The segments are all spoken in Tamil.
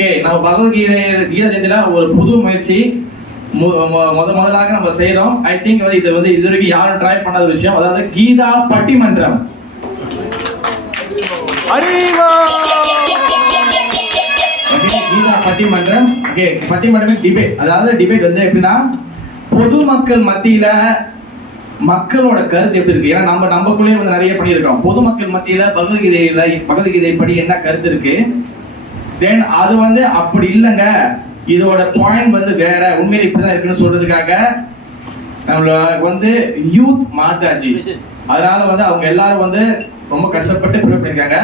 ஓகே, நம்ம பகவத்கீதை கீதா ஜெயந்தில ஒரு புது முயற்சி முதலாக நம்ம செய்யறோம். ஐ திங்க் வந்து இது வரைக்கும் யாரும் ட்ரை பண்ணாத விஷயம், அதாவது கீதா பட்டிமன்றம். கீதா பட்டிமன்றம். ஓகே, பட்டிமன்றம் டிபேட். அதாவது டிபேட் வந்து எப்படின்னா, பொதுமக்கள் மத்தியில மக்களோட கருத்து எப்படி இருக்கு. ஏன்னா நம்மக்குள்ளேயே வந்து நிறைய பண்ணியிருக்கோம். பொதுமக்கள் மத்தியில பகவத்கீதை படி என்ன கருத்து இருக்கு, தென் அது வந்து அப்படி இல்லைங்க, இதோட பாயிண்ட் வந்து வேற, உண்மையில இப்படிதான் இருக்குன்னு சொல்றதுக்காக நம்மள வந்து யூத் மாதாஜி, அதனால வந்து அவங்க எல்லாரும் வந்து ரொம்ப கஷ்டப்பட்டு ப்ரிப்பேர் பண்ணிருக்காங்க.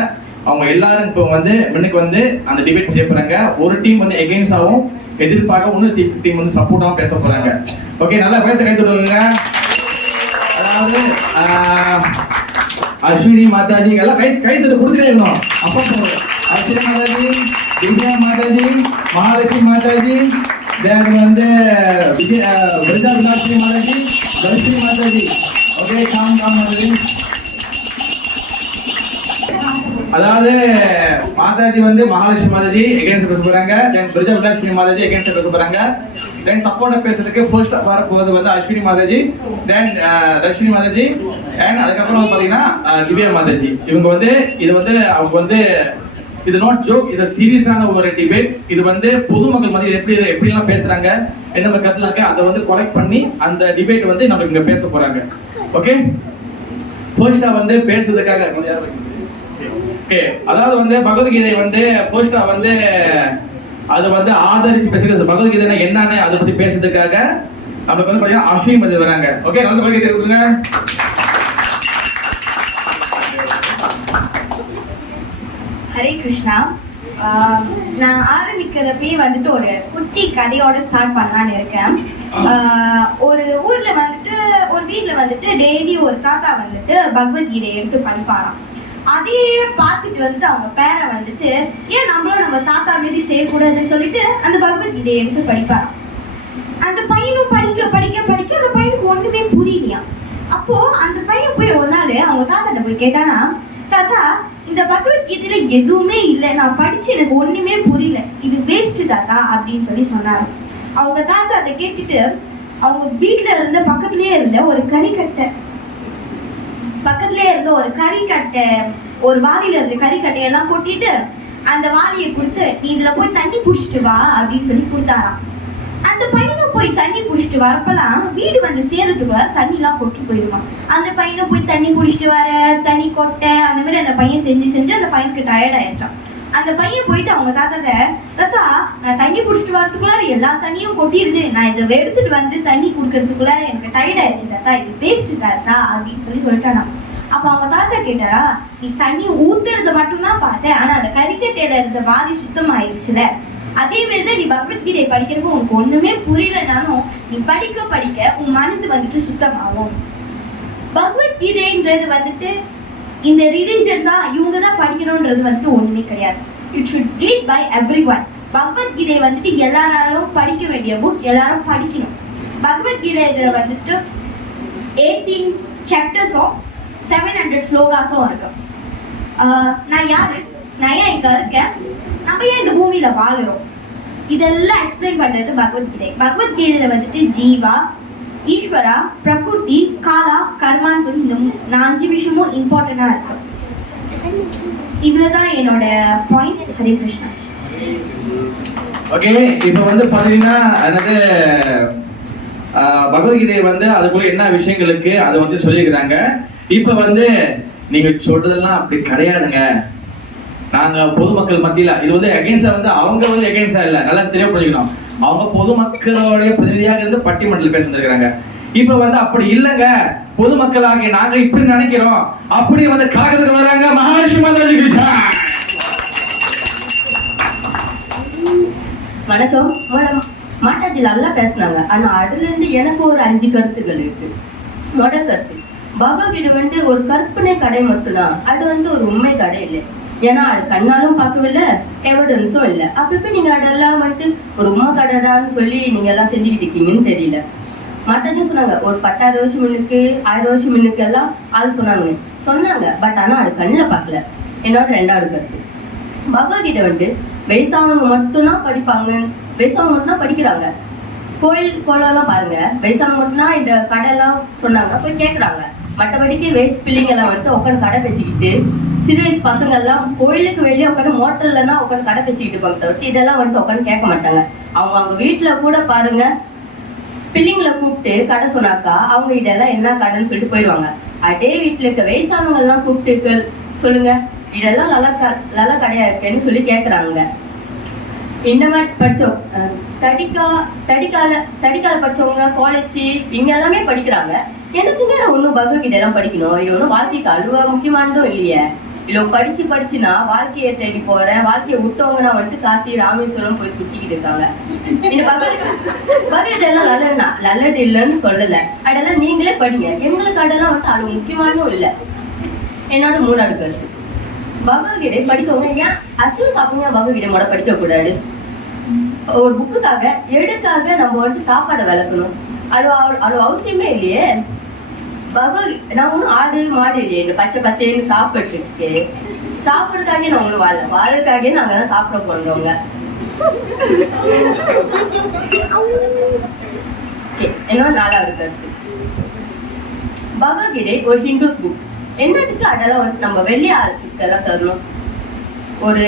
அவங்க எல்லாரும் இப்போ வந்து முன்னுக்கு வந்து அந்த டிபேட் செய்ய போறாங்க. ஒரு டீம் வந்து எகெயின்ஸ்டாகவும் எதிர்ப்பாக இன்னும் டீம் வந்து சப்போர்ட்டாகவும் பேச போறாங்க. ஓகே, நல்லா பேச கை தட்டுங்க. அதாவது அஸ்வினி மாதாஜி எல்லாம் கை தட்டு கொடுத்துட்டே இருக்கணும். அப்போ அஸ்வினி மாதாஜி, திவ்யா மாதாஜி, மகாலட்சுமி மாதாஜி, தென் வந்து விஜயா விலாசினி மாதாஜி, தர்ஷினி மாதாஜி. ஓகே, காம் மாதாஜி. அதாவது மாதாஜி வந்து மகாலட்சுமி மாதாஜி எகெயின்ஸ்ட் பேச போறாங்க, தென் விஜயா விலாசினி மாதாஜி எகெயின்ஸ்ட் பேச போறாங்க. தென் சப்போர்ட் பேசுறதுக்கு ஃபர்ஸ்ட் வர போறது வந்து அஸ்வினி மாதாஜி, தென் தர்ஷினி மாதாஜி, அண்ட் அதுக்கப்புறம் வந்து பாத்தீங்கன்னா திவ்யா மாதாஜி. இவங்க வந்து இது வந்து அவங்க வந்து இது நாட் ஜோக், இது சீரியஸான ஒரு டிபேட். இது வந்து பொதுமக்கள் மத்தியில் எப்படிலாம் பேசுறாங்க, என்ன கருத்துல இருக்கு, அதை வந்து கலெக்ட் பண்ணி அந்த டிபேட் வந்து நம்ம இங்க பேச போறாங்க. ஓகே, ஃபர்ஸ்டா வந்து பேசுறதுக்காக ஓகே, அதாவது வந்து பகவத்கீதை வந்து ஃபர்ஸ்டா வந்து அது வந்து ஆதரிச்சு பேசுறது, பகவத்கீதை என்னன்னு அதை பத்தி பேசுறதுக்காக நமக்கு வந்து பாத்தீங்கன்னா அஸ்வினி மாதாஜி வராங்க. ஓகே, நல்ல பகவத்கீதை கொடுங்க. ஹரே கிருஷ்ணா. நான் ஆரம்பிக்கிறப்பே வந்துட்டு ஒரு குட்டி கதையோட ஸ்டார்ட் பண்ணலான்னு இருக்கேன். ஒரு ஊர்ல வந்துட்டு ஒரு வீட்டுல வந்துட்டு டெய்லி ஒரு தாத்தா வந்துட்டு பகவத்கீதை எடுத்து படிப்பாராம். அதே பார்த்துட்டு வந்துட்டு அவங்க பேரை வந்துட்டு, ஏன் நம்மளும் நம்ம தாத்தா மீதி செய்யக்கூடாதுன்னு சொல்லிட்டு அந்த பகவத்கீதையை எடுத்து படிப்பாராம். அந்த பையனும் படிக்க படிக்க படிக்க அந்த பையனுக்கு ஒண்ணுமே புரியலையா. அப்போ அந்த பையன் போய் ஒரு நாள் அவங்க தாத்தாட்ட போய் கேட்டானா, தாத்தா, இந்த பகவத்கீதையில எதுவுமே இல்லை, நான் படிச்சு எனக்கு ஒண்ணுமே புரியல, இது வேஸ்ட் தாத்தா அப்படின்னு சொல்லி சொன்னாரு. அவங்க தாத்தா அதை கேட்டுட்டு அவங்க வீட்டுல இருந்த பக்கத்துலயே இருந்த ஒரு கறிக்கட்டை, ஒரு வாளியில இருந்த கறிக்கட்டையெல்லாம் கொட்டிட்டு அந்த வாளியை கொடுத்து, நீ இதுல போய் தண்ணி குடிச்சிட்டு வா அப்படின்னு சொல்லி கொடுத்தாராம். அந்த பையனும் போய் தண்ணி குடிச்சிட்டு வரப்பெல்லாம் வீடு வந்து சேர்றதுக்குள்ள தண்ணி எல்லாம் கொட்டி போயிடுமா. அந்த பையனும் போய் தண்ணி குடிச்சிட்டு வர, தண்ணி கொட்டை, அந்த மாதிரி அந்த பையன் செஞ்சு அந்த பையனுக்கு டயர்ட் ஆயிடுச்சான். அந்த பையன் போயிட்டு அவங்க தாத்தா, நான் தண்ணி குடிச்சிட்டு வரதுக்குள்ளார எல்லா தண்ணியும் கொட்டிடுது, நான் இதை எடுத்துட்டு வந்து தண்ணி குடுக்கறதுக்குள்ளார எனக்கு டயர்ட் ஆயிடுச்சு தாத்தா, இது வேஸ்ட் தாத்தா அப்படின்னு சொல்லிட்டானா. அப்ப அவங்க தாத்தா கேட்டாரா, நீ தண்ணி ஊத்துறத மட்டும்தான் பார்த்தேன், ஆனா அந்த கறிக்கட்டையில இருந்த வாதி சுத்தமாயிருச்சுல, அதே மாதிரிதான் நீ பகவத்கீதை படிக்கிறப்போ உனக்கு ஒண்ணுமே புரியலனாலும் நீ படிக்க படிக்க உன் மனது வந்துட்டு சுத்தமாகும். பகவத்கீதைன்றது வந்துட்டு இந்த ரிலிஜன் தான், இவங்க தான் படிக்கணும்ன்றது வந்துட்டு ஒண்ணுமே கிடையாது. It should read by everyone. Bhagavad Gita வந்துட்டு எல்லாராலும் படிக்க வேண்டிய புக், எல்லாரும் படிக்கணும். பகவத்கீதை இதுல வந்துட்டு 18 சாப்டர்ஸும் 700 ஸ்லோகாஸும் இருக்கு. நான் யாரு, நான் ஏன் இங்க இருக்கேன், நம்ம ஏன் இந்த பூமியில வாழுறோம், இதெல்லாம் எக்ஸ்பிளைன் பண்றது பகவத்கீதை. பகவத்கீதையில வந்துட்டு ஜீவா, ஈஸ்வரா, பிரகிருதி, காலா, கர்மான்னு சொல்லி இந்த 5 விஷயமும் இம்பார்ட்டண்டா இருக்கு. இவ்வளவுதான் என்னோட பாயிண்ட்ஸ். ஹரே கிருஷ்ணா. ஓகே, இப்போ வந்து பாத்தீங்கன்னா எனக்கு பகவத்கீதை வந்து அதுக்குள்ள என்ன விஷயங்களுக்கு அதை வந்து சொல்லியிருக்கிறாங்க. இப்ப வந்து நீங்க சொல்றதெல்லாம் அப்படி கிடையாதுங்க, நாங்க பொதுமக்கள் மத்தியில இது வந்து எகெயின்ஸ்டா வந்து அவங்க வந்து எகெயின்ஸ்டா இல்ல, நல்லா தெரியப்படுத்திக்கணும். அவங்க பொதுமக்களோட பிரதிநிதியாக இருந்து பட்டிமன்றத்தில் பேச வந்திருக்கிறாங்க. இப்ப வந்து அப்படி இல்லைங்க, பொதுமக்களாகிய நாங்க இப்படி நினைக்கிறோம் அப்படி வந்து காகத்துக்கு வராங்க. மகாலட்சுமி மாதாஜி. வணக்கம். மாட்டாஜி நல்லா பேசினாங்க, ஆனா அதுல இருந்து எனக்கு ஒரு 5 கருத்துக்கள் இருக்கு. முதல் கருத்து, பகவத்கீதை வந்து ஒரு கற்பனை கடை மட்டும்தான், அது வந்து ஒரு உண்மை கடை இல்லை. ஏன்னா அது கண்ணாலும் பார்க்கவில்லை, எவிடன்ஸும் இல்லை. அப்ப நீங்க அதெல்லாம் வந்துட்டு ஒரு உண்மை கடைடான்னு சொல்லி நீங்க எல்லாம் செஞ்சுக்கிட்டு இருக்கீங்கன்னு தெரியல. மாட்டாஜி சொன்னாங்க, ஒரு 10,000 வருஷம் முன்னுக்கு 1000 வருஷம் முன்னுக்கு எல்லாம் அது சொன்னாங்க, பட் ஆனா அது கண்ணில் பார்க்கல. என்னோட 2வது கருத்து, பகவத்கீதை வந்து வயசானவங்க மட்டும்தான் படிப்பாங்க, வயசானவங்க மட்டும்தான் படிக்கிறாங்க. கோயில் கோலம்லாம் பாருங்க, வயசானவங்க மட்டும்தான் இந்த கடையெல்லாம் சொன்னாங்கன்னா போய் கேட்குறாங்க. மற்றபடிக்கு வயசு பிள்ளைங்கெல்லாம் வந்துட்டு உட்காந்து கடை பேசிக்கிட்டு, சிறு வயசு பசங்க எல்லாம் கோயிலுக்கு வெளியே உட்காந்து மோட்டர்லன்னா உட்காந்து கடை பேசிக்கிட்டு இருப்பாங்க தவிர்த்து இதெல்லாம் வந்துட்டு உட்காந்து கேட்க மாட்டாங்க. அவங்க வீட்டுல கூட பாருங்க, பிள்ளைங்களை கூப்பிட்டு கடை சொன்னாக்கா அவங்க இதெல்லாம் என்ன கடைன்னு சொல்லிட்டு போயிடுவாங்க. அதே வீட்டுல இருக்க வயசானவங்க எல்லாம் கூப்பிட்டு சொல்லுங்க இதெல்லாம் நல்ல கடையா இருக்குன்னு சொல்லி கேட்கறாங்க. இந்த மாதிரி படிச்சோம், தடிக்கால படிச்சவங்க காலேஜ் இங்க எல்லாமே படிக்கிறாங்க. எனக்குங்க ஒன்றும் பகவத்கீதை எல்லாம் படிக்கணும், இது ஒன்றும் வாழ்க்கைக்கு அழுவ முக்கியமானதும் இல்லையே. இல்லை படிச்சுனா வாழ்க்கையை தேடி போறேன், வாழ்க்கையை விட்டவங்கன்னா வந்துட்டு காசி ராமேஸ்வரம் போய் சுட்டிக்கிட்டு இருக்காங்க. இந்த பகவத்கீதை எல்லாம் நல்லது இல்லைன்னு சொல்லலை, அதெல்லாம் நீங்களே படிங்க. எங்களுக்கு அதெல்லாம் வந்துட்டு அது முக்கியமானதும் இல்லை. என்னோட 3வது கருத்து, பகவத்கீதை படிக்கவங்க ஏன் அசிவ சாப்பிடுங்க பகவத்கீதை கூட படிக்க கூடாது. ஒரு புக்குக்காக எடுக்காக நம்ம வந்துட்டு சாப்பாடை விளக்கணும், அது அவசியமே இல்லையே. நான் ஒன்றும் ஆடு மாடு இல்லையே, இந்த பச்சை பச்சைன்னு சாப்பிட்டுருக்கு. சாப்பிட்றதுக்காகவே நான் ஒன்றும் வாழறதுக்காகவே நாங்கள் தான் சாப்பிட போனவங்க. என்னோட 4வது கருத்து, பகவத்கீதை ஒரு ஹிந்துஸ் புக். என்னத்துக்கு அதெல்லாம் வந்து நம்ம வெளியே ஆளுக்கெல்லாம் தரணும்? ஒரு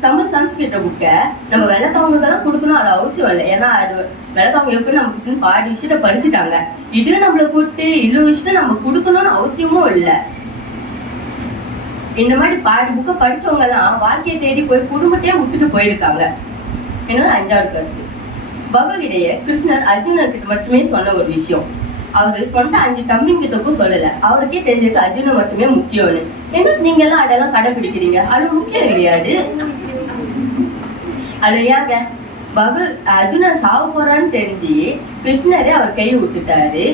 தமிழ் சம்ஸ்கிருத புக்கை நம்ம வெள்ளத்தவங்களுக்கெல்லாம் கொடுக்கணும், அது அவசியம் இல்லை. ஏன்னா அது வெள்ளத்தவங்க எப்படி நமக்கு பாதி விஷயத்த படிச்சுட்டாங்க, இது நம்மளை கூப்பிட்டு இவ்வளவு விஷயத்த நம்ம கொடுக்கணும்னு அவசியமும் இல்லை. இந்த மாதிரி பாதி புக்கை படிச்சவங்க எல்லாம் வாழ்க்கையை தேடி போய் குடும்பத்தையே விட்டுட்டு போயிருக்காங்க. என்னோட 5வது கருத்து, பகவத்கீதையை கிருஷ்ணர் அர்ஜுனர்கிட்ட மட்டுமே சொன்ன ஒரு விஷயம். அவரு சொந்த 5 தம்பிங்கிட்டக்கும் சொல்லல, அவருக்கே தெரிஞ்சது அர்ஜுனன் மட்டுமே முக்கியம்னு. ஏன்னா நீங்க எல்லாம் அதெல்லாம் கடைபிடிக்கிறீங்க, அது முக்கியம் கிடையாது. அது ஏங்க அர்ஜுனன் சாவ போறான்னு தெரிஞ்சு கிருஷ்ணரே அவர் கையை விட்டுட்டாரு.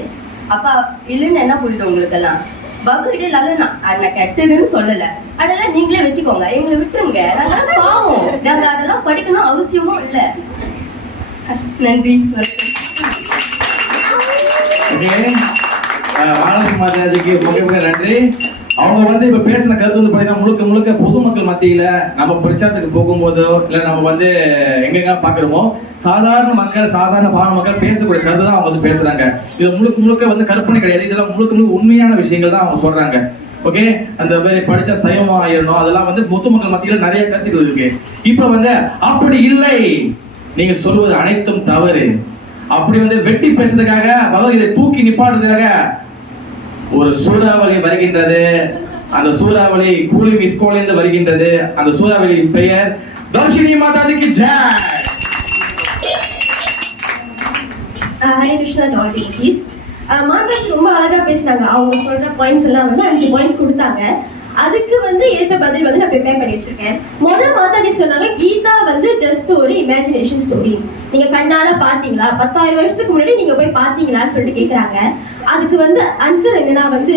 அப்ப இல்லைன்னு என்ன புரியுது உங்களுக்கு எல்லாம்? பகவத்கீதை நல்லனா அதை கெட்டதுன்னு சொல்லல, அதெல்லாம் நீங்களே வச்சுக்கோங்க, எங்களை விட்டுருங்க. நாங்க பாவம், நாங்க அதெல்லாம் படிக்கணும் அவசியமும் இல்லை. நன்றி. மகாலட்சுமி மாதாஜிக்கு மிக நன்றி. அவங்க வந்து இப்ப பேசின கருத்து வந்து பாத்தீங்கன்னா முழுக்க பொதுமக்கள் மத்தியில நம்ம பிரச்சாரத்துக்கு போகும்போதோ இல்ல நம்ம வந்து எங்கெங்க பாக்குறோமோ சாதாரண பாமர மக்கள் பேசக்கூடிய கருத்து தான் அவங்க வந்து பேசுறாங்க. இது முழுக்க வந்து கற்பனை கிடையாது, இதெல்லாம் முழுக்க உண்மையான விஷயங்கள் தான் அவங்க சொல்றாங்க. ஓகே, அந்த மாதிரி படிச்சா சைவம் ஆயிடணும், அதெல்லாம் வந்து பொதுமக்கள் மத்தியில நிறைய கருத்துக்கள் இருக்கு. இப்ப வந்து அப்படி இல்லை, நீங்க சொல்வது அனைத்தும் தவறு, அப்படி வந்து வெட்டி பேசுறதுக்காக பகவத்கீதை தூக்கி நிப்பாடுறதுக்காக ஒரு சூறாவளி வருகின்றது. அந்த சூறாவளி கூலி மிஸ்கோலிருந்து வருகின்றது. அந்த சூறாவளியின் பெயர் தர்ஷினி மாதாஜிக்கு ஜெய். ஹரே கிருஷ்ணா டால்டிஸ். மாதாஜி ரொம்ப அழகா பேசினாங்க. அவங்க சொல்ற பாயிண்ட்ஸ் எல்லாம் வந்து 5 பாயிண்ட்ஸ் கொடுத்தாங்க. அதுக்கு வந்து ஏத்த பதில் வந்து நான் ப்ரிப்பேர் பண்ணி வச்சிருக்கேன். முதல் மாதாஜி சொன்னாங்க கீதா வந்து ஜஸ்ட் ஒரு இமேஜினேஷன் ஸ்டோரி. நீங்க கண்ணால பாத்தீங்களா, 10,000 வருஷத்துக்கு முன்னாடி நீங்க போய் பாத்தீங்களான்னு சொல்லிட்டு கேக்குறாங்க. அதுக்கு வந்து ஆன்சர் என்னன்னா வந்து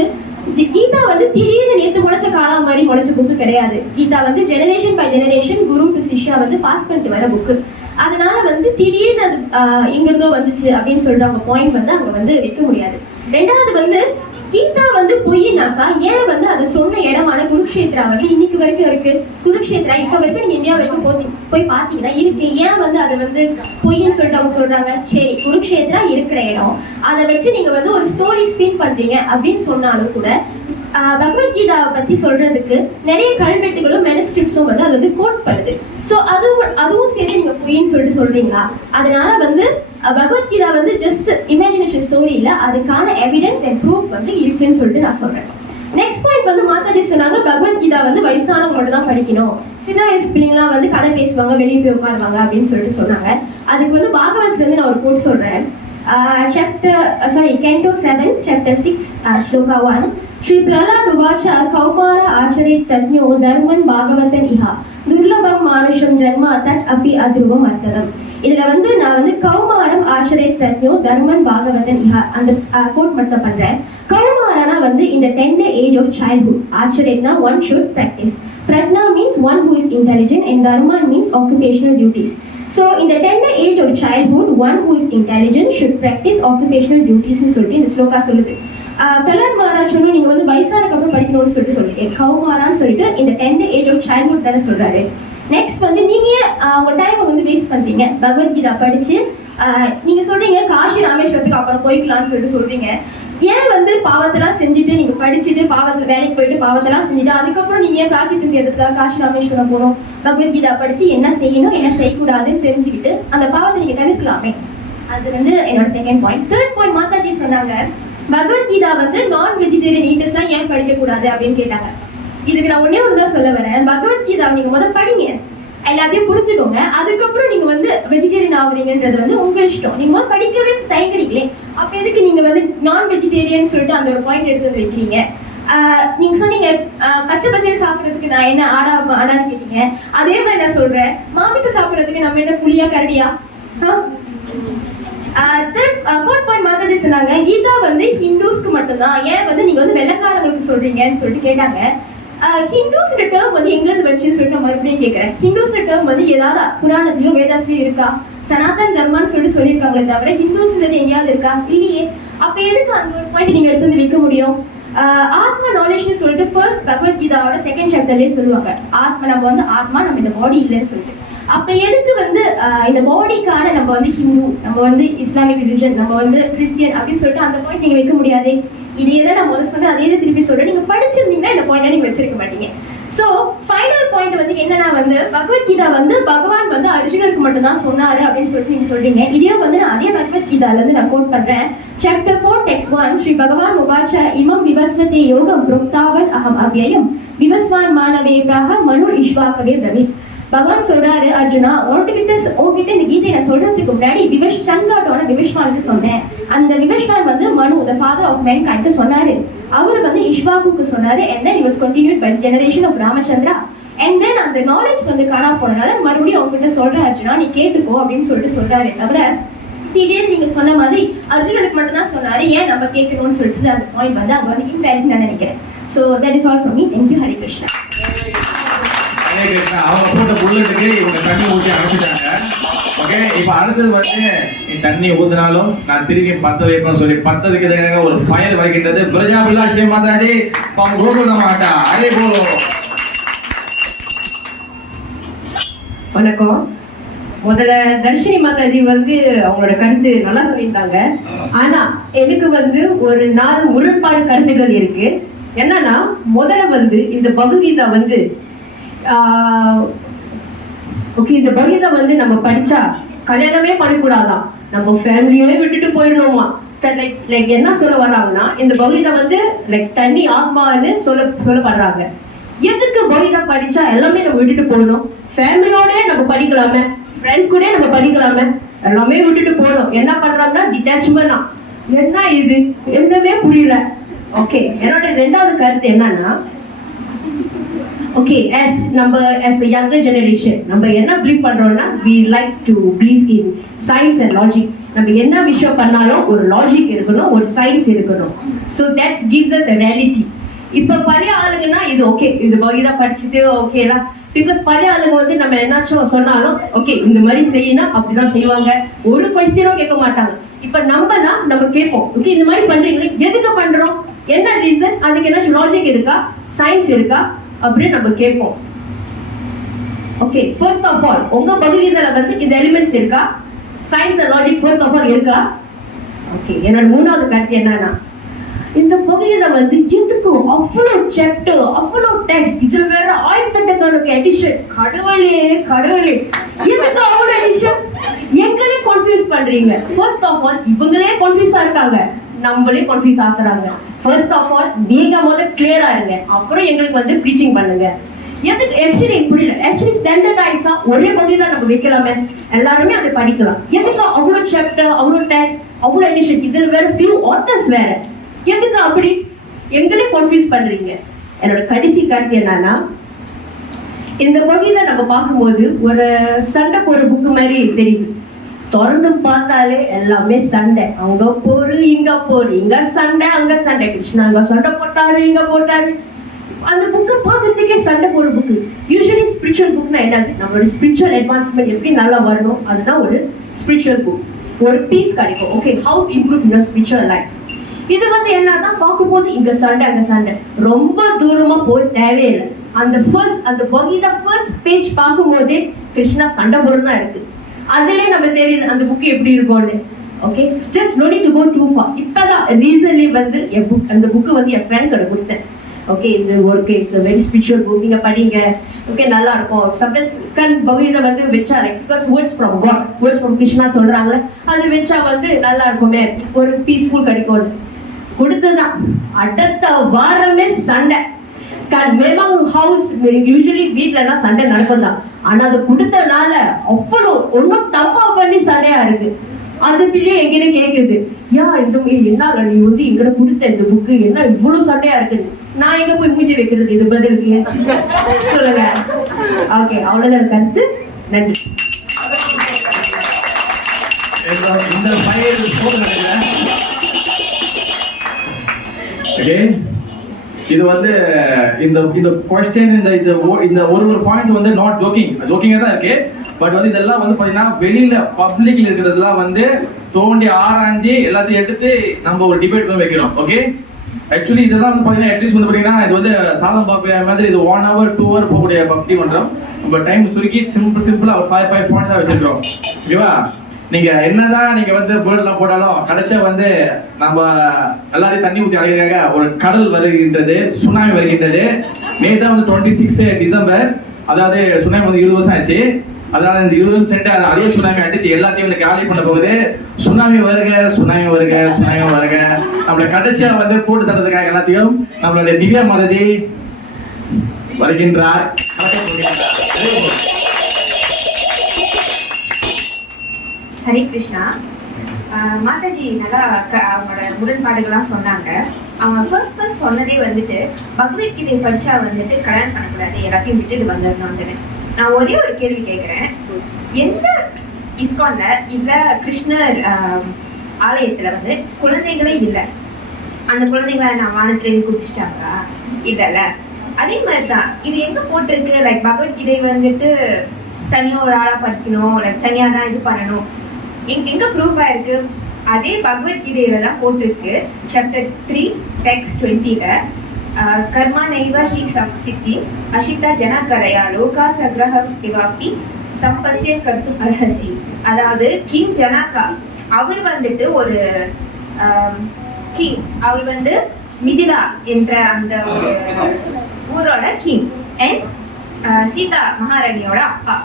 கீதா வந்து திடீர்னு நேத்து முளைச்ச காலம் மாதிரி முளைச்ச புக்கு கிடையாது. கீதா வந்து generation by generation guru to shishya வந்து பாஸ் பண்ணிட்டு வர புக்கு. அதனால வந்து திடீர்னு அது எங்கிருந்தோ வந்துச்சு அப்படின்னு சொல்லிட்டு அவங்க பாயிண்ட் வந்து அங்க வந்து வைக்க முடியாது. 2வது வந்து கீதா வந்து பொய்னாக்கா ஏன் வந்து அது சொன்ன இடமான குருக்ஷேத்ரா வந்து இன்னைக்கு வரைக்கும் இருக்கு. குருக்ஷேத்ரா இப்ப வரைக்கும் நீங்க இந்தியா வரைக்கும் போய் பாத்தீங்கன்னா இருக்கு. ஏன் வந்து அதை வந்து பொய்ன்னு சொல்லிட்டு அவங்க சொல்றாங்க? சரி, குருக்ஷேத்ரா இருக்கிற இடம், அதை வச்சு நீங்க வந்து ஒரு ஸ்டோரி ஸ்பின் பண்றீங்க அப்படின்னு சொன்னாலும் கூட பகவத்கீதாவை பத்தி சொல்றதுக்கு நிறைய கல்வெட்டுகளும் மெனஸ்கிரிப்ட்ஸும் வந்து அது வந்து கோட் பண்ணுது. ஸோ அதுவும் சேர்த்து நீங்க பொய்ன்னு சொல்லிட்டு சொல்றீங்களா? அதனால வந்து பகவத்கீதா வந்து ஜஸ்ட் இமேஜினேஷன் ஸ்டோரி இல்லை, அதுக்கான எவிடன்ஸ் அண்ட் ப்ரூஃப் வந்து இருக்குன்னு சொல்லிட்டு நான் சொல்றேன். நெக்ஸ்ட் பாயிண்ட் வந்து மாதாஜி சொன்னாங்க பகவத்கீதா வந்து வயசானவங்க மட்டும் தான் படிக்கணும், சின்ன வயசு பிள்ளைங்களாம் வந்து கதை பேசுவாங்க, வெளியே போய் உட்காருவாங்க அப்படின்னு சொல்லிட்டு சொன்னாங்க. அதுக்கு வந்து பாகவத்ல இருந்து நான் ஒரு கோட் சொல்றேன். Canto 7, Chapter 6, Shloka 1. Shri Prahlad Uvacha Kaumara Acharit Tatnyo Dharman Bhagavatan Iha Durlabam Manusham Janma Tat Api Adruvam Artadam. இதுல வந்து நான் வந்து கௌமாரம் ஆச்சரேத் தத்யோ தர்மன் பாகவதன் இஹா அந்த கோட் மட்டும் பண்றேன். கௌமாரனா வந்து இந்த 10th age of childhood. ஆச்சரேத்னா one should practice. Prajna means one who is intelligent and dharma means occupational duties. So in the 10th age of childhood, one who is intelligent should practice occupational duties னு சொல்லிட்டு இந்த ஸ்லோகா சொல்லுது. பிரஹ்லாத் மகாராஜ் சொன்ன நீங்க வந்து வயசானக்கு அப்புறம் படிக்கணும்னு சொல்லிட்டு சொல்லிருக்கேன். கௌமாரான்னு சொல்லிட்டு இந்த 10th age of childhood தானே சொல்றாரு. நெக்ஸ்ட் வந்து நீங்க உங்க டைமை வந்து வேஸ்ட் பண்றீங்க. பகவத்கீதா படிச்சு நீங்க சொல்றீங்க காஷி ராமேஸ்வரத்துக்கு அப்புறம் போய்க்கலாம்னு சொல்றீங்க. ஏன் வந்து பாவத்தெல்லாம் செஞ்சுட்டு நீங்க படிச்சுட்டு பாவத்துல வேலைக்கு போயிட்டு பாவத்தெல்லாம் செஞ்சுட்டு அதுக்கப்புறம் நீங்க ஏன் பிராச்சியத்துக்கு எடுத்துக்கலாம் காஷி ராமேஸ்வரம் போகணும்? பகவத்கீதா படிச்சு என்ன செய்யணும் என்ன செய்யக்கூடாதுன்னு தெரிஞ்சுக்கிட்டு அந்த பாவத்தை நீங்க தவிர்க்கலாமே. அது வந்து என்னோட second point. Third point, Mataji சொன்னாங்க பகவத்கீதா வந்து நான் வெஜிடேரியன் ஈட்டர்ஸ்லாம் ஏன் படிக்க கூடாது அப்படின்னு கேட்டாங்க. இதுக்கு நான் ஒன்னே ஒன்று தான் சொல்ல வரேன். பகவத்கீதா நீங்க முதல்ல படிங்க, எல்லாத்தையும் புரிஞ்சுக்கோங்க. அதுக்கப்புறம் நீங்க வந்து வெஜிடேரியன் ஆகுறீங்கன்றது வந்து உங்க இஷ்டம். நீங்க படிக்கவே தயங்குறீங்களே, அப்ப எதுக்கு நீங்க வந்து நான் வெஜிடேரியன் சொல்லிட்டு அந்த ஒரு பாயிண்ட் எடுத்து வந்து வைக்கிறீங்க? நீங்க சொன்னீங்க பச்சை பசையை சாப்பிட்றதுக்கு நான் என்ன ஆடான்னு கேட்டீங்க. அதே மாதிரி நான் சொல்றேன், மாமிசம் சாப்பிட்றதுக்கு நம்ம என்ன புளியா கரடியா? ஃபோர்த் பாயிண்ட் மாதாஜி சொன்னாங்க கீதா வந்து ஹிந்துஸ்க்கு மட்டும்தான், ஏன் வந்து நீங்க வந்து வெள்ளக்காரங்களுக்கு சொல்றீங்கன்னு சொல்லிட்டு கேட்டாங்க. ஹிந்துஸ் டேர்ம் வந்து எங்க இருந்து வச்சுன்னு சொல்லிட்டு நான் மறுபடியும் கேட்கறேன். ஹிந்துஸ் டேர்ம் வந்து ஏதாவது புராணத்திலயோ வேதாஸ்லயோ இருக்கா? சனாதன் தர்மான்னு சொல்லியிருக்காங்களே தவிர ஹிந்துஸ்ன்றது எங்கேயாவது இருக்கா? இல்லையே. அப்ப எதுக்கு அந்த ஒரு பாயிண்ட் நீங்க எடுத்து வந்து வைக்க முடியும்? ஆத்மா நாலேஜ்னு சொல்லிட்டு ஃபர்ஸ்ட் பகவத்கீதாவோட செகண்ட் சாப்டர்லயே சொல்லுவாங்க, ஆத்மா நம்ம வந்து ஆத்மா நம்ம இந்த பாடி இல்லைன்னு சொல்லிட்டு. அப்ப எதுக்கு வந்து இந்த பாடிக்கான நம்ம வந்து ஹிந்து, நம்ம வந்து இஸ்லாமிக் ரிலிஜன், நம்ம வந்து கிறிஸ்டியன் அப்படின்னு சொல்லிட்டு அந்த பாயிண்ட் நீங்க வைக்க முடியாது. இதே தான் நான் முதல்ல சொன்னேன், அதே தான் திருப்பி சொல்றேன். நீங்க படிச்சிருந்தீங்கன்னா இந்த பாயிண்ட் நீங்க வச்சிருக்க மாட்டீங்க. ஸோ ஃபைனல் பாயிண்ட் வந்து என்னன்னா வந்து பகவத்கீதா வந்து பகவான் வந்து அர்ஜுனருக்கு மட்டும் தான் சொன்னாரு அப்படின்னு சொல்லிட்டு நீங்க சொல்றீங்க. இதே வந்து நான் அதே பகவத்கீதால இருந்து நான் கோட் பண்றேன். சாப்டர் 4 டெக்ஸ்ட் 1 ஸ்ரீ பகவான் உவாச்ச இமம் விவஸ்வதே யோகம் ப்ரோக்தாவன் அகம் அவ்யயம் விவஸ்வான் மானவே பிரஹ மனு இஷ்வாகவே பிரமித். பகவான் சொல்றாரு, அர்ஜுனா உன்கிட்ட இந்த கீதை நான் சொல்றதுக்கு முன்னாடி சங்காட்டோன விவஸ்வானுக்கு சொன்னேன். அந்த விவஸ்வான் வந்து மனு the father of mankind சொன்னாரு. அவர் வந்து இஷ்வாகுக்கு சொன்னாரு. and then it was continued by the generation of Ramachandra. and then அந்த நாலேஜ் வந்து காணா போனதால மறுபடியும் அவங்ககிட்ட சொல்றேன் அர்ஜுனா நீ கேட்டுக்கோ அப்படின்னு சொல்லிட்டு சொல்றாரு. தவிர திடீர்னு நீங்க சொன்ன மாதிரி அர்ஜுனனுக்கு மட்டும் தான் சொன்னாரு, ஏன் நம்ம கேட்கணும்னு சொல்லிட்டு அந்த பாயிண்ட் வந்து அங்க வந்து இன்வேலிட் நான் நினைக்கிறேன். So that is all from me. thank you. Hari Krishna. அவங்க போட்ட புல்லட்டுக்கு இவங்க தண்ணி ஊற்றி அனுப்பிட்டாங்க. ஓகே, இப்போ அடுத்தது வந்து நீ தண்ணி ஊத்தினாலும் நான் திரும்பி பத்த வைப்பேன்னு சொல்லி பத்த வைக்கிறதுக்காக ஒரு ஃபயர் வைக்கின்றது பிரஜாபில்லா ஸ்ரீ மாதாஜி கோகுல மாட்டா. அதே போல வணக்கம். முதல்ல தர்ஷினி மாதாஜி வந்து அவங்களோட கருத்து நல்லா சொல்லியிருந்தாங்க. ஆனா எனக்கு வந்து ஒரு 4 முரண்பாடு கருத்துகள் இருக்கு. என்னன்னா முதல்ல வந்து இந்த பகவத்கீதா வந்து ஓகே, இந்த பகவத்கீதா வந்து நம்ம படிச்சா கல்யாணமே பண்ணக்கூடாதான், நம்ம ஃபேமிலியே விட்டுட்டு போயிடணுமா. லைக் என்ன சொல்ல வர்றாங்கன்னா இந்த பகவத்கீதா வந்து லைக் தண்ணி ஆத்மான்னு சொல்லப்படுறாங்க. எதுக்கு பகவத்கீதா படிச்சா எல்லாமே நம்ம விட்டுட்டு போகணும்? ஃபேமிலியோட நம்ம படிக்கலாமே, ஃப்ரெண்ட்ஸ் கூட நம்ம படிக்கலாமே, எல்லாமே விட்டுட்டு போகணும். என்ன பண்றாங்கன்னா டிட்டாச்மெண்ட். என்ன இது என்னமே புரியல. ஓகே, என்னோட 2வது கருத்து என்னன்னா okay as a younger generation நம்ம என்ன பிலீவ் பண்றோம்னா we like to believe in science and logic. நம்ம என்ன விஷயம் பண்ணாலும் ஒரு லாஜிக் இருக்கணும், ஒரு சயின்ஸ் இருக்கணும். so that gives us a reality. இப்ப பழைய ஆளுங்கன்னா இது ஓகே, இது பகவத்கீதா படிச்சுட்டு ஓகேலாம், பிகாஸ் பழைய ஆளுங்க வந்து நம்ம என்னாச்சும் சொன்னாலும் ஓகே இந்த மாதிரி செய்யணும் அப்படிதான் செய்வாங்க, ஒரு கொஸ்டினும் கேட்க மாட்டாங்க. இப்ப நம்ம கேட்போம், ஓகே இந்த மாதிரி பண்றீங்களே எதுக்கு பண்றோம், என்ன ரீசன், அதுக்கு என்ன லாஜிக் இருக்கா, சயின்ஸ் இருக்கா அப்படின்னு நம்ம கேட்போம். ஓகே, ஃபர்ஸ்ட் ஆஃப் ஆல் உங்க பகவத்கீதையில வந்து இந்த எலிமெண்ட்ஸ் இருக்கா, science and logic first of all இருக்கா? ஓகே, என்னோட 3வது கருத்து என்னன்னா இந்த பகவத்கீதை வந்து எதுக்கு அவ்வளோ சாப்டர் அவ்வளோ டெக்ஸ்ட், இதுல வேற 1000 எடிஷன், கடவுளே எதுக்கு அவ்வளோ எடிஷன்? எங்களே கன்ஃபியூஸ் பண்றீங்க. ஃபர்ஸ்ட் ஆஃப் ஆல் இவங்களே கன்ஃபியூஸா இருக்காங்க, நம்மளே கன்ஃபியூஸ் ஆக்குறாங்க. ஃபர்ஸ்ட் ஆஃப் ஆல் நீங்க முதல்ல கிளியரா இருங்க, அப்புறம் எங்களுக்கு வந்து ப்ரீச்சிங் பண்ணுங்க. எதுக்கு ஆக்சுவலி புரியல. ஆக்சுவலி ஸ்டாண்டர்டைஸா ஒரே பகுதியில நம்ம வைக்கலாமே, எல்லாருமே அதை படிக்கலாம். எதுக்கு அவ்வளோ சாப்டர் அவ்வளோ டெக்ஸ்ட் அவ்வளோ எடிஷன், இதில் வேற ஃபியூ ஆத்தர்ஸ் வேற, எதுக்கு அப்படி எங்களே கன்ஃபியூஸ் பண்றீங்க? என்னோட கடைசி கருத்து என்னன்னா இந்த பகுதியில நம்ம பார்க்கும்போது ஒரு சண்டை போற புக்கு மாதிரி தெரியுது. திறந்து பார்த்தாலே எல்லாமே சண்டை, அங்க போரு இங்க போரு, இங்க சண்டை அங்க சண்டை, கிருஷ்ணா அங்க சண்டை போட்டாரு இங்க போட்டாரு. அந்த புக்கை பார்க்கறதுக்கே சண்டை போற புக்கு. யூஸ்வலி ஸ்பிரிச்சுவல் புக்னா என்னது, நம்மளோட ஸ்பிரிச்சுவல் அட்வான்ஸ்மெண்ட் எப்படி நல்லா வரணும், அதுதான் ஒரு ஸ்பிரிச்சுவல் புக். ஒரு பீஸ் கிடைக்கும். Okay, how to improve your spiritual life. இது வந்து என்னன்னா பார்க்கும்போது இங்க சண்டை அங்க சண்டை, ரொம்ப தூரமா போய் தேவையில்லை. அந்த பகீதா ஃபர்ஸ்ட் பேஜ் பார்க்கும்போதே கிருஷ்ணா சண்டை போடுறதா இருக்கு. அதுலயே நம்ம தெரியுது அந்த புக் எப்படி இருக்கும்னு. Okay, just no need to go too far. இப்பதான் ரீசன்ட்லி வந்து அந்த புக்கு வந்து என் ஃப்ரெண்ட் கிட்ட கொடுத்தேன். ஓகே, இந்த work it's a very spiritual book, நீங்க படிங்க. ஓகே, நல்லா இருக்கும். சம்டைம்ஸ் பகீதா வந்து வச்சா like because words from God, words from Krishna சொல்றாங்க, அது வச்சா வந்து நல்லா இருக்குமே, ஒரு பீஸ்ஃபுல் கிடைக்கும்னு கொடுத்ததான். அடுத்த வாரமே சண்டை. மேமாங் ஹவுஸ் யூஸ்வலி வீட்லன்னா சண்டை நடக்கும் தான், ஆனா அது கொடுத்தனால அவ்வளோ ஒன்றும் தப்பா பண்ணி சண்டையா இருக்கு. அது பிள்ளையும் எங்கிட்ட கேக்குது, இந்த என்ன நீ வந்து எங்கிட்ட கொடுத்த இந்த புக்கு என்ன இவ்வளவு சண்டையா இருக்குன்னு. நான் எங்க போய் மூஞ்சி வைக்கிறது இது பதிலுக்கு சொல்லுங்க. ஓகே, அவ்வளவுதான் கருத்து. நன்றி. இந்த ஃபைல் ஓகே, இது வந்து இந்த கொஸ்டின் இந்த ஒரு பாயிண்ட்ஸ் வந்து நாட் ஜோக்கிங்கா தான் இருக்கு. பட் வந்து இதெல்லாம் வந்து பாத்தீங்கன்னா வெளியில பப்ளிக்ல இருக்கிறதெல்லாம் வந்து தோண்டி ஆராய்ஞ்சு எல்லாத்தையும் எடுத்து நம்ம ஒரு டிபேட் தான் வைக்கிறோம். ஓகே, ஆக்சுவலி இதெல்லாம் வந்து பாத்தீங்கன்னா அட்லீஸ்ட் வந்து பாத்தீங்கன்னா இது வந்து சாலம் பாப்பையா மாதிரி இது 1 hour 2 hour போகக்கூடிய பக்தி மன்றம். நம்ம டைம் சுருக்கி சிம்பிளா ஒரு 5 பாயிண்ட்ஸா வச்சிருக்கோம். ஓகேவா? நீங்க என்னதான் நீங்க வந்து போர்டெல்லாம் போட்டாலும் கடைசியா வந்து நம்ம எல்லாரையும் தண்ணி ஊற்றி அடைகிறதுக்காக ஒரு கடல் வருகின்றது, சுனாமி வருகின்றது. மே தான் வந்து 26 டிசம்பர், அதாவது சுனாமி வந்து 20 வருஷம் ஆச்சு. அதனால இந்த 20 வருஷம் சென்று அதே சுனாமி அடிச்சு எல்லாத்தையும் வந்து காலி பண்ண போகுது. சுனாமி வருக, சுனாமி வருக, சுனாமி வருக. நம்மள கடைசியா வந்து போட்டு தரதுக்காக எல்லாத்தையும் நம்மளுடைய திவ்யா மாதாஜி வருகின்றார். ஹரே கிருஷ்ணா. மாதாஜி நல்லா அவங்களோட முரண்பாடுகள்லாம் சொன்னாங்க. அவங்க ஃபர்ஸ்ட் சொன்னதே வந்துட்டு பகவத்கீதை படிச்சா வந்துட்டு கல்யாணம் பண்ணக்கூடாது, எல்லாத்தையும் விட்டுட்டு வந்துடணும்னு. நான் ஒரே ஒரு கேள்வி கேட்குறேன். எந்த இஸ்கான்ல இல்ல கிருஷ்ணர் ஆலயத்துல வந்து குழந்தைகளே இல்லை, அந்த குழந்தைகளை நான் வானத்திலேயே குதிச்சிட்டாங்களா? இல்லைல்ல. அதே மாதிரிதான் இது எங்க போட்டிருக்கு, லைக் பகவத்கீதை வந்துட்டு தனியா ஒரு ஆளா படிக்கணும், லைக் தனியா தான் இது பண்ணணும், எங்க ப்ரூஃப் ஆயிருக்கு? அதே பகவத்கீதையில தான் போட்டிருக்கு. சாப்டர் 3 டெக்ஸ்ட் 20ல கர்மா நைவ ஹி சித்தி அஷிதா ஜனகரயா லோகா சக்ரஹம் இவாப்பி சம்பசிய கர்த்தும் அர்ஹசி. அதாவது கிங் ஜனகா அவர் வந்துட்டு ஒரு கிங், அவர் வந்து மிதிலா என்ற அந்த ஒரு ஊரோட கிங் அண்ட் சீதா மகாராணியோட அப்பா.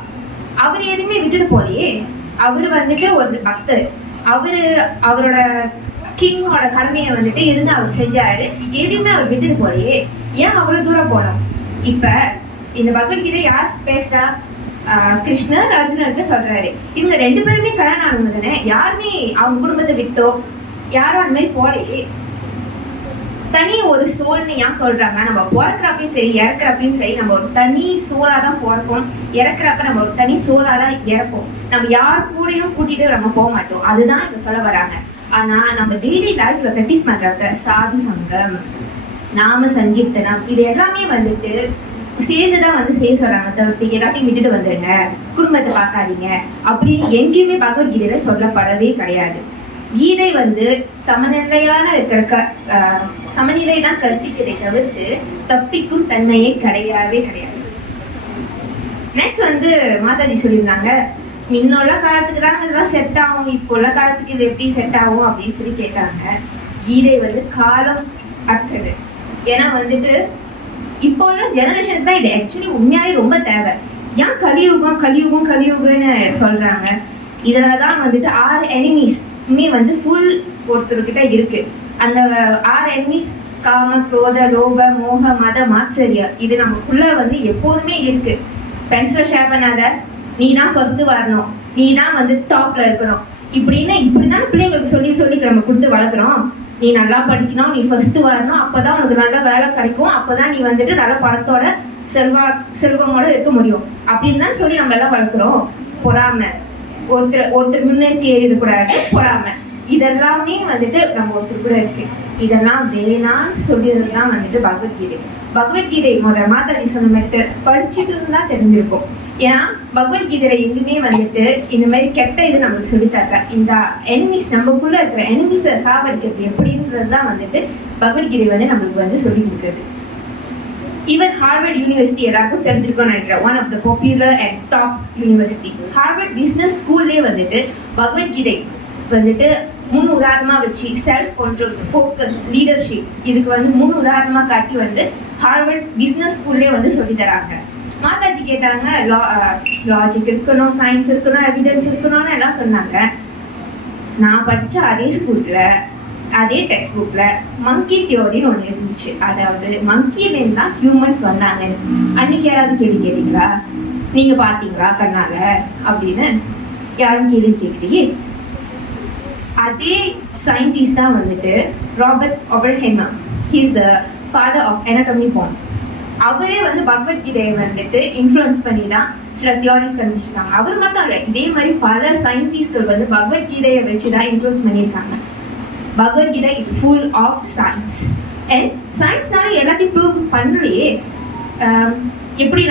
அவர் எதுவுமே விட்டுட்டு போலையே. அவரு வந்துட்டு ஒரு பக்தர், அவரோட கிங்கோட கடமையை வந்துட்டு இருந்து அவர் செஞ்சாரு, எதுவுமே அவர் விட்டுட்டு போலையே. ஏன் அவ்வளவு தூரம் போனோம்? இப்ப இந்த பகவத்கீதை யார் பேசுறா? கிருஷ்ணர் அர்ஜுனர்கிட்ட சொல்றாரு. இவங்க 2 பேருமே கல்யாணம் ஆனவங்க தானே, யாருமே அவங்க குடும்பத்தை விட்டோ யாரும் அந்த மாதிரி போலையே. தனி ஒரு சோல்னு ஏன் சொல்றாங்க? நம்ம பிறக்கிறப்பையும் சரி இறக்குறப்பையும் சரி நம்ம ஒரு தனி சோலா தான் பிறப்போம், இறக்குறப்ப நம்ம ஒரு தனி சோலா தான் இறப்போம். நம்ம யார் கூடயும் கூட்டிட்டு நம்ம போக மாட்டோம். அதுதான் இங்க சொல்ல வராங்க. ஆனா நம்ம டெய்லி லைஃப்ல ப்ராக்டிஸ் பண்றாங்க சாது சங்கம், நாம சங்கீர்த்தனம், இது எல்லாமே வந்துட்டு சேர்ந்துதான் வந்து செய்ய சொல்றாங்க. தவிர்த்து எல்லாத்தையும் விட்டுட்டு வந்துடுங்க, குடும்பத்தை பார்க்காதீங்க அப்படின்னு எங்கேயுமே பகவத்கீதையில சொல்லப்படவே கிடையாது. கீதை வந்து சமநிலையான இருக்கிற சமநிலை தான் கற்பிக்கிறதை தவிர்த்து தப்பிக்கும் தன்மையே கிடையவே கிடையாது. நெக்ஸ்ட் வந்து மாதாஜி சொல்லியிருந்தாங்க, முன்னுள்ள காலத்துக்கு தான் இதெல்லாம் செட் ஆகும், இப்போ உள்ள காலத்துக்கு இது எப்படி செட் ஆகும் அப்படின்னு சொல்லி கேட்டாங்க. கீதை வந்து காலம் அற்றது. ஏன்னா வந்துட்டு இப்போ உள்ள ஜெனரேஷனுக்கு தான் இது ஆக்சுவலி உண்மையாலே ரொம்ப தேவை. ஏன் கலியுகம் கலியுகம் கலியுகம்னு சொல்றாங்க? இதுலதான் வந்துட்டு 6 எனிமீஸ் வந்து ஃபுல் ஒருத்தர்கிட்ட இருக்கு. அந்த 6 எனிமீஸ் காம, குரோத, லோப, மோக, மத, மாத்சரிய, இது நமக்குள்ள வந்து எப்போதுமே இருக்கு. பென்சிலை ஷேர் பண்ணாத, நீ தான் ஃபர்ஸ்ட் வரணும், நீ தான் வந்து டாப்ல இருக்கணும் இப்படிதான் பிள்ளைங்களுக்கு சொல்லி சொல்லி நம்ம கொடுத்து வளர்க்குறோம். நீ நல்லா படிக்கணும், நீ ஃபர்ஸ்ட் வரணும், அப்பதான் உனக்கு நல்ல வேலை கிடைக்கும், அப்பதான் நீ வந்துட்டு நல்ல பணத்தோட செல்வமோட இருக்க முடியும் அப்படின்னு தான் சொல்லி நம்ம எல்லாம் வளர்க்குறோம். பொறாமை, ஒருத்தர் முன்னேறி ஏறிடக்கூடாது, பொறாமை, இதெல்லாமே வந்துட்டு நம்ம ஒருத்தர் கூட இருக்கு. இதெல்லாம் வேணான்னு சொல்லியதுதான் வந்துட்டு பகவத்கீதை மாதாஜி சொன்ன மாதிரி படிச்சுட்டு தான் தெரிஞ்சிருக்கும். ஏன்னா பகவத்கீதையில எங்குமே வந்துட்டு இந்த மாதிரி கெட்ட இது நம்மளுக்கு சொல்லித்தர, இந்த எனிமீஸ் நமக்குள்ள இருக்கிற எனிமீஸை சாவடிக்கிறது எப்படின்றதுதான் வந்துட்டு பகவத்கீதை வந்து நம்மளுக்கு வந்து சொல்லி கொடுக்குறது. ஈவன் ஹார்வர்ட் யூனிவர்சிட்டி எல்லாருக்கும் தெரிஞ்சிருக்கும்னு நினைக்கிறேன். One of the popular and top university. Harvard business ஸ்கூல்லே வந்துட்டு பகவத்கீதை வந்துட்டு 3 உதாரணமாக வச்சு செல்ஃப் கண்ட்ரோல், ஃபோக்கஸ், லீடர்ஷிப் இதுக்கு வந்து 3 உதாரணமாக காட்டி வந்து ஹார்வர்ட் பிஸ்னஸ் ஸ்கூல்லே வந்து சொல்லி தராங்க. மாதாஜி கேட்டாங்க, லாஜிக் இருக்கணும், சயின்ஸ் இருக்கணும், எவிடன்ஸ் இருக்கணும்னு எல்லாம் சொன்னாங்க. நான் படித்த அதே ஸ்கூலில் அதே டெக்ஸ்ட் புக்கில் மங்கி தியோரின்னு ஒன்று இருந்துச்சு. அதாவது மங்கிலேருந்து தான் ஹியூமன்ஸ் வந்தாங்க. அன்னைக்கு யாராவது கேள்வி கேட்டீங்களா? நீங்கள் பார்த்தீங்களா கண்ணால் அப்படின்னு யாரும் கேள்வி கேட்கலையே. அதே சயின்டிஸ்ட் தான் வந்துட்டு Robert Oppenheimer. He is the father of anatomy bomb. அவரே வந்து பகவத்கீதையை வந்துட்டு இன்ஃப்ளூயன்ஸ் பண்ணி தான் சில தியோரிஸ் கண்டுபிடிச்சிருக்காங்க. அவர் மட்டும் இல்லை, இதே மாதிரி பல சயின்டிஸ்ட்கள் வந்து பகவத்கீதையை வச்சு தான் இன்ஃப்ளூயன்ஸ் பண்ணியிருக்காங்க. Bhagavad Gita is full of science. And சயின்ஸ்னால எல்லாத்தையும் ப்ரூவ் பண்ணலையே. எப்படி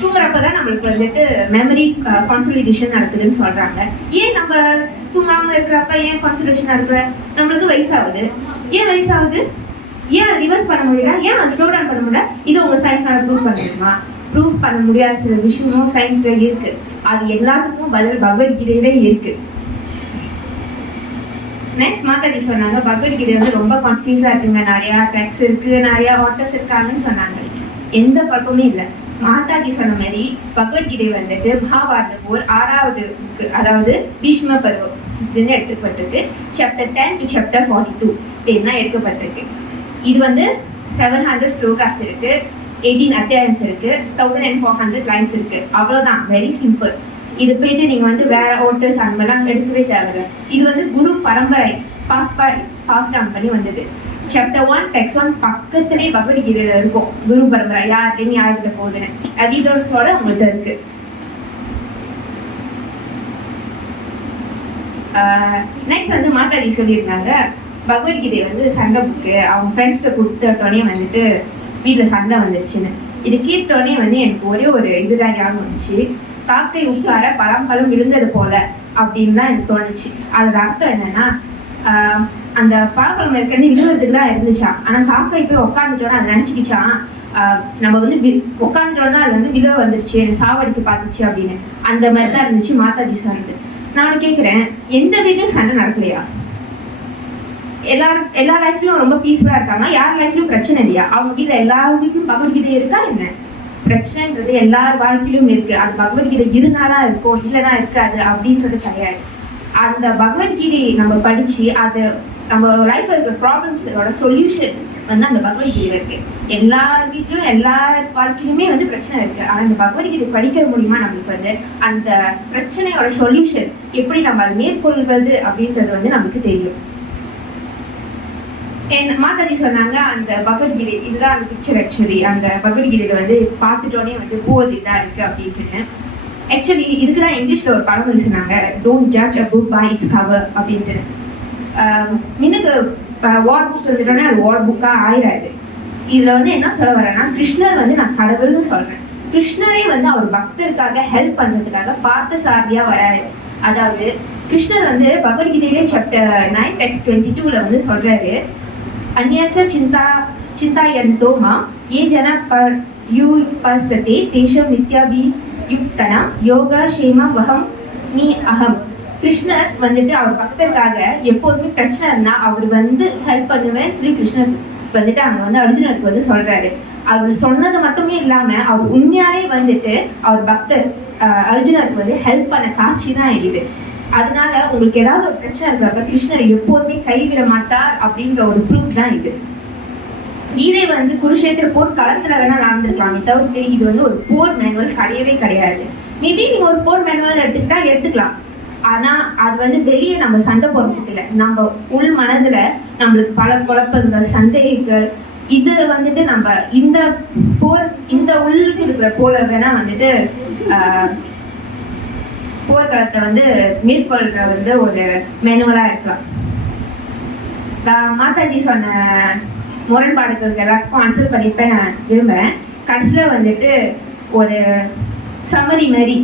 தூங்குறப்ப தான் நம்மளுக்கு வந்துட்டு மெமரி கான்சன்ட்ரேஷன் நடக்குதுன்னு சொல்கிறாங்க. ஏன் நம்ம தூங்காமல் இருக்கிறப்ப ஏன் கான்சன்ட்ரேஷன் நடக்குது? நம்மளுக்கு வயசாகுது. ஏன் வயசாகுது? ஏன் ரிவர்ஸ் பண்ண முடியல? ஏன் ஸ்லோ டவுன் பண்ண முடியல? இது உங்கள் சயின்ஸ்னால ப்ரூவ் பண்ண முடியுமா? ப்ரூவ் பண்ண முடியாத சில விஷயமும் சயின்ஸ்ல இருக்கு. அது எல்லாத்துக்கும் பதில் பகவத்கீதையிலே இருக்கு. நெக்ஸ்ட் மாதாஜி சொன்னாங்க, பகவத்கீதை வந்து ரொம்ப கன்ஃபியூஸாக இருக்குங்க, நிறையா டெக்ஸ்ட் இருக்கு, நிறையா ஆட்டர்ஸ் இருக்காங்கன்னு சொன்னாங்க. எந்த குழப்பமே இல்லை. மாதாஜி சொன்ன மாதிரி பகவத்கீதை வந்துட்டு மகாபாரத போர் 6வது புக்கு, அதாவது பீஷ்ம பருவம் இதுன்னு எடுக்கப்பட்டிருக்கு. சாப்டர் 10 to chapter 42 தான் எடுக்கப்பட்டிருக்கு. இது வந்து 700 ஸ்லோகாஸ் இருக்கு, 18 அத்தியாயம்ஸ் இருக்கு, 1400 லைன்ஸ் இருக்கு. அவ்வளோதான், வெரி சிம்பிள். இது போயிட்டு நீங்கள் வந்து வேற ஓட்டர்ஸ் அந்த மாதிரிலாம் எடுக்கவே தேவையில்லை. இது வந்து குரு பரம்பரை பாஸ் டவுன் பண்ணி வந்தது. சாப்டர் 1 டெக்ஸ்ட் 1 பக்கத்துலேயே பகவத்கீதையில் இருக்கும். குரு பரம்பரை யார்கிட்டையும் யார்கிட்ட போகுதுன்னு எவிடன்ஸோட உங்கள்கிட்ட இருக்கு. நெக்ஸ்ட் வந்து மாதாஜி சொல்லியிருந்தாங்க, பகவத்கீதை வந்து சண்டை புக்கு, அவங்க ஃப்ரெண்ட்ஸ்கிட்ட கொடுத்தோடனே வந்துட்டு வீட்டில் சண்டை வந்துருச்சுன்னு. இது கேட்டோடனே வந்து எனக்கு ஒரே ஒரு இதுதான் ஞாபகம் வந்துச்சு. காக்கை உட்கார பழம் விழுந்தது போல அப்படின்னு தான் எனக்கு தோணுச்சு. அதோட அர்த்தம் என்னன்னா, அந்த பழம் ஏற்கனவே விழுவதுக்கு தான் இருந்துச்சா, ஆனால் காக்கை போய் உட்காந்துட்டோன்னா அதை நினச்சிக்கிச்சான் நம்ம வந்து உட்காந்துட்டோன்னா அது வந்து விழுவ வந்துருச்சு, எனக்கு சாவடிக்கு பார்த்துச்சு அப்படின்னு. அந்த மாதிரி தான் இருந்துச்சு மாதாஜி சொன்னது. நான் கேட்குறேன், எந்த வீட்லையும் சண்டை நடக்கலையா? எல்லா லைஃப்லையும் ரொம்ப பீஸ்ஃபுல்லாக இருக்காங்க. யார் லைஃப்லையும் பிரச்சனை இல்லையா? அவங்க வீட்டில் எல்லார் வீட்லையும் பகவத்கீதை இருக்கா என்ன? பிரச்சனைன்றது எல்லார் வாழ்க்கையிலும் இருக்கு. அது பகவத்கீதை இருந்தாதான் இருக்கும், இல்லைன்னா இருக்காது அப்படின்றது கிடையாது. அந்த பகவத்கீதையை நம்ம படிச்சு அது நம்ம லைஃப்ல இருக்கிற ப்ராப்ளம்ஸோட சொல்யூஷன் வந்து அந்த பகவத்கீதை இருக்கு. எல்லார் வீட்லையும் எல்லார் வாழ்க்கையிலுமே வந்து பிரச்சனை இருக்கு. ஆனால் அந்த பகவத்கீதை படிக்கிற மூலியமா நம்மளுக்கு வந்து அந்த பிரச்சனையோட சொல்யூஷன் எப்படி நம்ம அதை மேற்கொள்வது அப்படின்றது வந்து நமக்கு தெரியும். மாதாஜி சொன்னாங்க, அந்த பகவத்கீதை இதுதான் அந்த பிக்சர். ஆக்சுவலி அந்த பகவத்கீதையில வந்து பார்த்துட்டோன்னே வந்து போர் இதாக இருக்கு அப்படின்ட்டு. ஆக்சுவலி இதுக்கு தான் இங்கிலீஷ்ல ஒரு பழமொழி சொன்னாங்க, don't judge a book by its cover அப்படின்ட்டு. இன்னுக்கு வார் புக் வந்துட்டோன்னே அது வார் புக்காக ஆயிடாது. இதில் வந்து என்ன சொல்ல வரேன்னா, கிருஷ்ணர் வந்து நான் கடவுள்னு சொல்கிறேன். கிருஷ்ணரே வந்து அவர் பக்தருக்காக ஹெல்ப் பண்ணுறதுக்காக பார்த்த சாரதியாக வராரு. அதாவது கிருஷ்ணர் வந்து பகவத்கீதையிலே சாப்டர் 9 text 22 வந்து சொல்கிறாரு, अन्यस्य चिन्तायन्तो मां ये जना पर्युपासते तेषां नित्याभियुक्तनां योगक्षेमवहं नि अहं. கிருஷ்ணர் வந்துட்டு அவர் பக்தருக்காக எப்போதுமே பிரச்சனை இருந்தா அவர் வந்து ஹெல்ப் பண்ணுவேன்னு சொல்லி கிருஷ்ணர் வந்துட்டு அங்கே வந்து அர்ஜுனருக்கு வந்து சொல்றாரு. அவர் சொன்னது மட்டுமே இல்லாம அவர் உண்மையாலே வந்துட்டு அவர் பக்தர் அர்ஜுனருக்கு வந்து ஹெல்ப் பண்ண காட்சி தான் இது. அதனால உங்களுக்கு ஏதாவது ஒரு பிரச்சனை இருக்கிறப்ப கிருஷ்ணர் எப்போதுமே கைவிட மாட்டார் அப்படின்ற ஒரு ப்ரூஃப் தான் இது. கீதை வந்து குருஷேத்திர போர் களத்துல வேணா நடந்திருக்கலாமே தவிர்த்து இது வந்து ஒரு போர் மேனுவல் கிடையவே கிடையாது. மேபி நீங்க ஒரு போர் மேனுவல் எடுத்துக்கலாம், ஆனா அது வந்து வெளியே நம்ம சண்டை போடுறதுக்கு இல்லை, நம்ம உள் மனதுல நம்மளுக்கு பல குழப்பங்கள், சந்தேகங்கள், இது வந்துட்டு நம்ம இந்த போர் இந்த உள்ளுக்கு இருக்கிற போல வேணா வந்துட்டு போர்க்களத்தை வந்து மேற்கொள்ற வந்து ஒரு மேனுவலா இருக்கலாம். மாதாஜி சொன்ன முரண்பாடுகளுக்கு எல்லாருக்கும் ஆன்சர் பண்ணிப்பேன் நான் விரும்புகிறேன். கடைசியில் வந்துட்டு ஒரு சம்மரி மாதிரி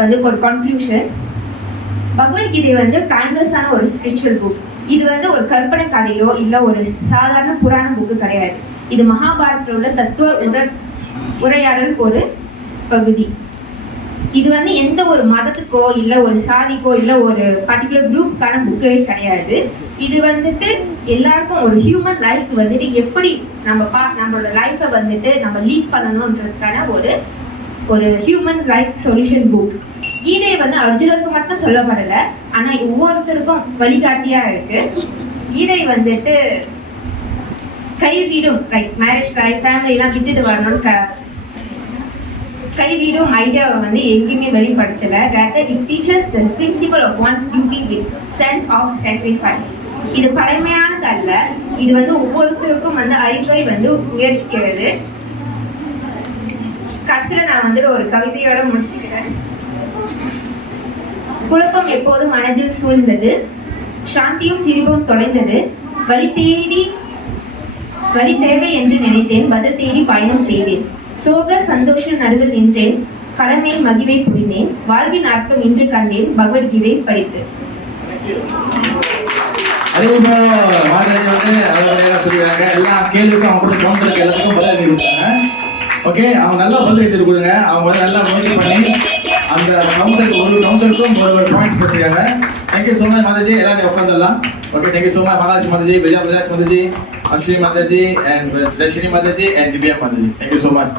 வந்து ஒரு கன்க்ளூஷன். பகவத்கீதை வந்து டைம்லெஸ்ஸான ஒரு ஸ்பிரிச்சுவல் புக். இது வந்து ஒரு கற்பனை கதையோ இல்லை ஒரு சாதாரண புராண புக்கு கிடையாது. இது மகாபாரத்தில் உள்ள தத்துவ உரையாடல் ஒரு பகுதி. இது வந்து எந்த ஒரு மதத்துக்கோ இல்ல ஒரு சாதிக்கோ இல்ல ஒரு பர்டிகுலர் குரூப்புக்கான புக்கே கிடையாது. இது வந்துட்டு எல்லாருக்கும் ஒரு ஹியூமன் லைஃப் வந்துட்டு எப்படி நம்மளோட லைஃப்பை வந்துட்டு நம்ம லீட் பண்ணணுன்றதுக்கான ஒரு ஹியூமன் லைஃப் சொல்யூஷன் புக். கீதை வந்து அர்ஜுனருக்கு மட்டும் சொல்லப்படல, ஆனா ஒவ்வொருத்தருக்கும் வழிகாட்டியா இருக்கு. கீதை வந்துட்டு கைவிடும் லைக் மேரேஜ் லைஃப் ஃபேமிலி எல்லாம் விட்டுட்டு வரணும்னு கைவிடும் ஐடியாவை வந்து எங்கேயுமே வெளிப்படுத்தல. It teaches the principle of one's duty with sense of sacrifice. இது பழமையானது அல்ல, இது வந்து ஒவ்வொருத்தருக்கும் வந்து அறிவை வந்து உயர்த்துகிறது. கடைசியில நான் வந்துட்டு ஒரு கவிதையோட முடிச்சுக்கிறேன். குழப்பம் எப்போதும் மனதில் சூழ்ந்தது, சாந்தியும் சிரிப்பும் தொலைந்தது, வழி தேவை என்று நினைத்தேன், பதில் தேடி பயணம் செய்தேன், சோக சந்தோஷம் நடுவில் நின்றேன், கடமையை மகிழ்வை புரிந்தேன், வாழ்வின் அர்த்தம் இன்று கண்டேன், பகவத்கீதை படித்து. மாதாஜி வந்து நல்லபடியாக சொல்லிடுறாங்க. எல்லா கேள்விக்கும் அவங்க கூட கவுண்டருக்கு எல்லாத்துக்கும் பதில் எழுதி கொடுத்தாங்க. ஓகே, அவங்க நல்லா பதில் எழுதி கொடுங்க. அவங்க வந்து நல்லா முயற்சி பண்ணி அந்த கவுண்டருக்கு ஒரு கவுண்டருக்கும் ஒரு பாயிண்ட் பேசுகிறாங்க. Thank you so much Mataji. எல்லாரும் உட்காந்துடலாம். Okay, thank you so much Mahalakshmi Mataji, Prajash Mataji, Ashwini Mataji, and Rashini Mataji and Divya Mataji. Thank you so much.